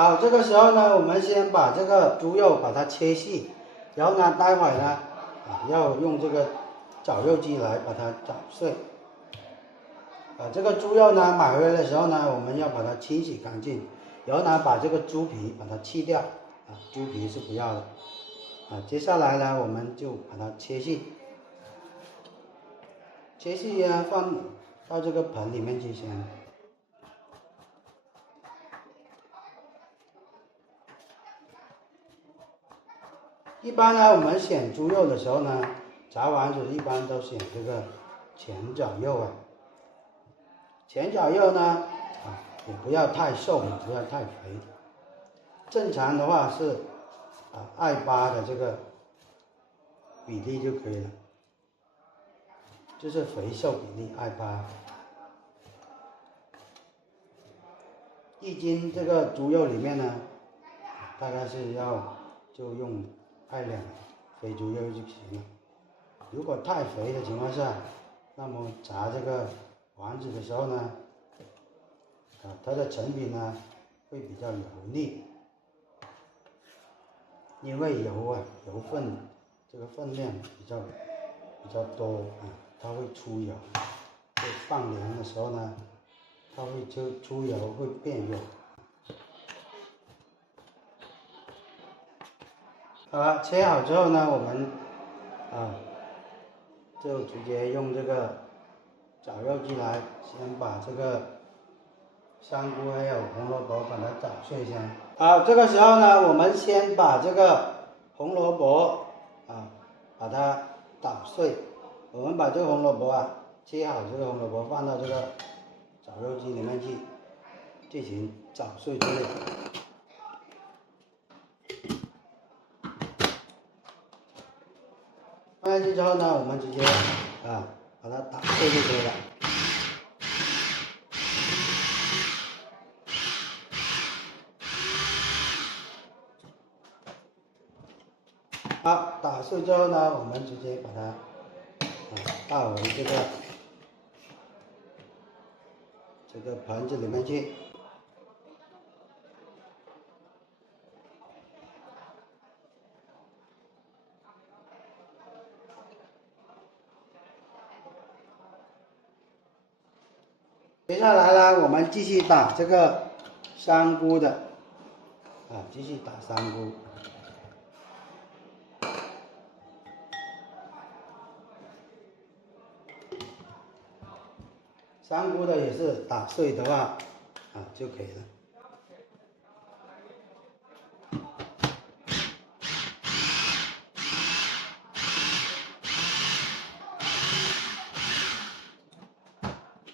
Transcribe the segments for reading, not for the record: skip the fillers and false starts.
好，这个时候呢，我们先把这个猪肉把它切细，然后呢，待会儿呢，要用这个绞肉机来把它绞碎。这个猪肉呢，买回来的时候呢，我们要把它清洗干净，然后呢，把这个猪皮把它去掉，猪皮是不要的。接下来呢，我们就把它切细，切细呢放到这个盆里面去先。一般呢，我们选猪肉的时候呢，炸丸子一般都选这个前脚肉啊。前脚肉呢，也不要太瘦，也不要太肥。正常的话是2:8的这个比例就可以了，就是肥瘦比例2:8。1斤这个猪肉里面呢，大概是就用2两肥猪肉就行了。如果太肥的情况下，那么炸这个丸子的时候呢，它的成品呢会比较油腻，因为油分这个分量比较多它会出油，会放凉的时候呢，它会出油，会变软。好了，切好之后呢，我们就直接用这个绞肉机来，先把这个香菇还有红萝卜把它捣碎先。好，这个时候呢，我们先把这个红萝卜把它捣碎。我们把这个红萝卜切好，这个红萝卜放到这个绞肉机里面去进行捣碎之类。放下去之后呢，我们直接把它打碎就可以了。好，打碎之后呢，我们直接把它倒回这个盆子里面去。接下来呢，我们继续打这个香菇的，继续打香菇。香菇的也是打碎的话就可以了。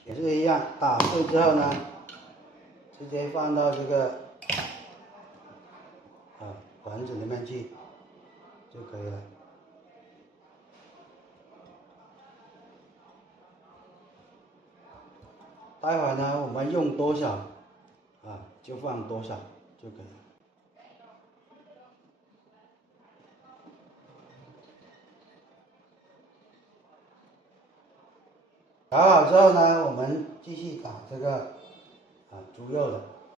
也是一样，打碎之后呢，直接放到这个盆子里面去就可以了。待会呢，我们用多少就放多少就可以了。打好之后呢，我们继续打这个猪肉的。